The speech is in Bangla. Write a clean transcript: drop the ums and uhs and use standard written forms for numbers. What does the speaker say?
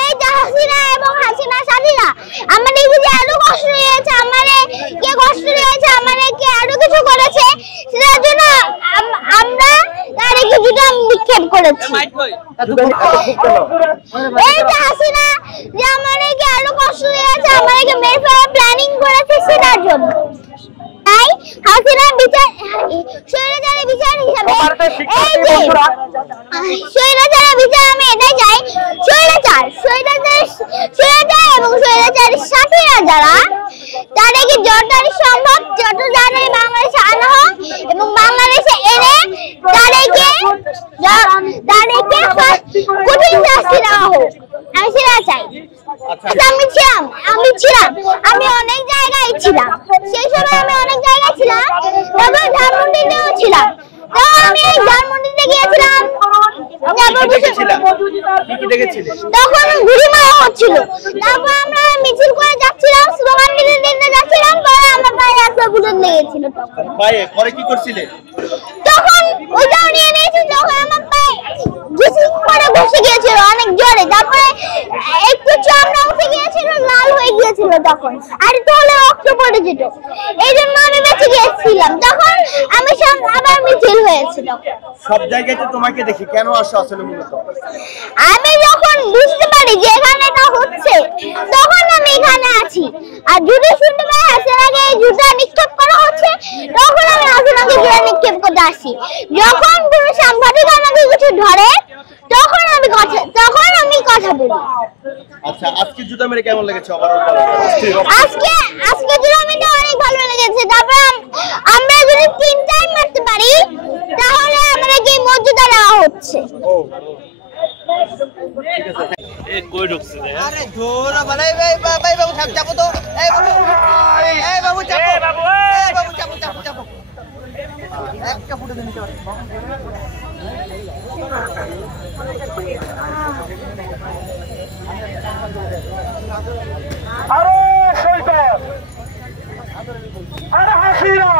এই যে হাসিনা এবং হাসিনা সাথীরা আমাদের যে আরো কষ্ট দিয়েছে, আমাদের কে কষ্ট দিয়েছে, আমাদের কে আরো কিছু করেছে, সেটার জন্য আমরা তারে কিছুটা নিক্ষেপ করেছি। এই যে হাসিনা যে আমাদেরকে আরো কষ্ট দিয়েছে, আমাদেরকে মেরে ফেলার প্ল্যানিং করেছে, সেটার জন্য তাই হাসিনা বিচার স্বৈরাচারের বিচার হিসাবে এই যে স্বৈরাচারের বিচার আমি এটাই চাই, স্বৈরাচার এবং স্বৈরাচারের সাথীরা যারা, তাদেরকে যত তাড়াতাড়ি সম্ভব যত তাড়াতাড়ি বাংলাদেশে আনা হোক এবং বাংলাদেশে এনে তাদেরকে কঠিন শাস্তি দেওয়া হোক, আমি সেটা চাই। আমি অনেক জায়গায় ছিলাম, সেই সময় আমি অনেক জায়গায় ছিলাম, তারপর ধানমন্ডিতেও ছিলাম। আমি এই ধানমন্ডিতে গিয়েছিলাম, তখন গুলি মারা হচ্ছিল, তারপর আমরা মিছিল করে যাচ্ছিলাম, স্লোগান দিতে যাচ্ছিলাম, পরে আমার পায়ে একটা বুলেট লেগেছিল। পরে কি করছিলে? তখন ওইটাও নিয়ে নিয়েছি, তখন আমার পায়ে পরে বসে গিয়েছিল অনেক জোরে, তারপরে একটু চামড়া উঠে গিয়েছিল, লাল হয়ে গিয়েছিল তখন, আর তোলে রক্ত পড়ে যেত, এই জন্য আমি বেঁচে গিয়েছিলাম। তখন আমি আবার মিছিল হয়েছিল। সব জায়গায় তো তোমাকে দেখি, কেন আসো আসলে মূলত? আমি যখন বুঝতে পারি যে এখানে এটা হচ্ছে, তখন আমি এখানে আছি। আর যদি শুনতে পাই হাসিনাকে এই জুতা নিক্ষেপ করা হচ্ছে, তখন আমি হাসিনাকে জুতা নিক্ষেপ করতে আসি। যখন কোনো সাংবাদিক আমাকে কিছু ধরে, তখন আমি কথা বলি। আচ্ছা, আজকে জুতা মেরে কেমন লেগেছে? আজকে জুতা মেরে অনেক ভালো লেগেছে। তারপর আমরা যদি 3 টাইম মারতে পারি, তাহলে আমাদেরকে মর্যাদা দেওয়া হচ্ছে। কই ঢুকছে? আরে ধুরা বালাই ভাই বাবু যাবো তো। এই বাবু চাপো, এই বাবু চাপো। একটা ফুটে দিন তো। আরে শৈতান, আরে হাসিনা।